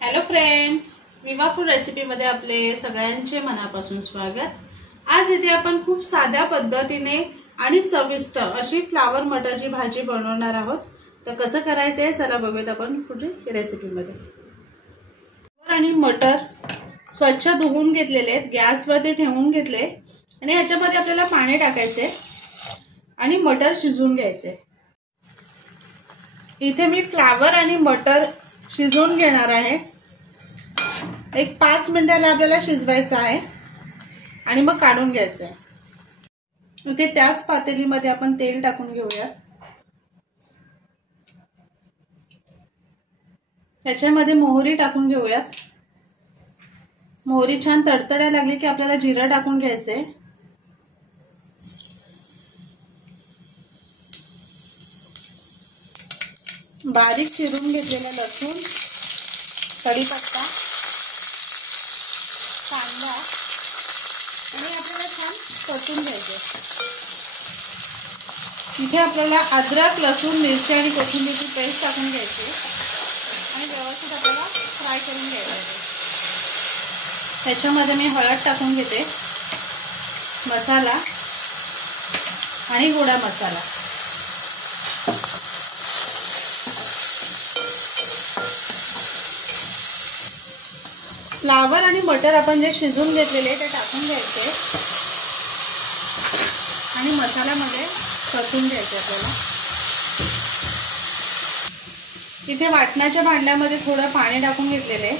Hello friends, विवा food रेसिपीमध्ये आपले सगळ्यांचे मनापासून स्वागत। आज इथे आपण खूप साध्या पद्धतीने आणि चविष्ट अशी फ्लावर मटरची भाजी बनवणार आहोत। तर कसं करायचं आहे चला बघूयात आपण पुढे रेसिपीमध्ये। फ्लावर आणि मटर स्वच्छ धुवून घेतलेले आहेत, गॅसवरती ठेवून घेतले आणि याच्यामध्ये आपल्याला पाणी टाकायचे आणि मटर शिजवून घ्यायचे। इथे मी फ्लावर आणि मटर शिजवून घेणार आहे। एक 5 मिनिटाला आपल्याला शिजवायचं आहे आणि मग काढून घ्यायचं आहे। इथे त्याच पातेलीमध्ये आपण तेल टाकून घेऊया। त्याच्यामध्ये मोहरी टाकून घेऊया। मोहरी छान तडतडायला लागली की आपल्याला जिरं टाकून घ्यायचंय। बारीक चिरून घेतलेला लसूण, कढीपत्ता, कांदा आणि आपल्याला छान परतून घ्यायचे। इथे आपल्याला अद्रक, लसूण, मिरची आणि कोथिंबीरची पेस्ट टाकून घ्यायची आणि व्यवस्थित आपल्याला फ्राय करून घ्यायचं आहे। त्याच्यामध्ये मी हळद टाकून घेते, मसाला आणि गोडा मसाला। फ्लावर आणि मटर आपण जे शिजवून घेतलेले ते टाकून घ्यायचे आणि मसाल्यामध्ये परतून घ्यायचे आपल्याला। इथे वाटणाच्या भांड्यामध्ये थोडं पाणी टाकून घेतलेले आहे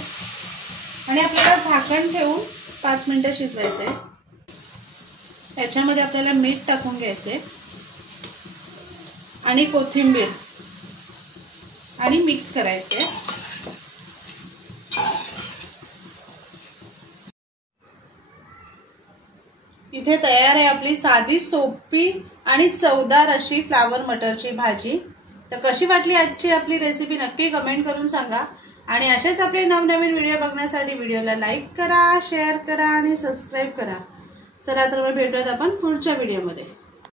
आणि आपल्याला झाकण ठेवून 5 मिनिटं शिजवायचे। याच्यामध्ये आपल्याला मीठ टाकून घ्यायचे आणि कोथिंबीर आणि मिक्स करायचे। इथे तयार आहे आपली साधी, सोपी आणि चवदार अशी फ्लावर मटरची भाजी। तर कशी वाटली आजची आपली रेसिपी नक्की कमेंट करून सांगा आणि असेच आपले नवनवीन व्हिडिओ बघण्यासाठी व्हिडिओला लाईक करा, शेअर करा आणि सबस्क्राइब करा। चला तर मग भेटूयात आपण पुढच्या व्हिडिओमध्ये।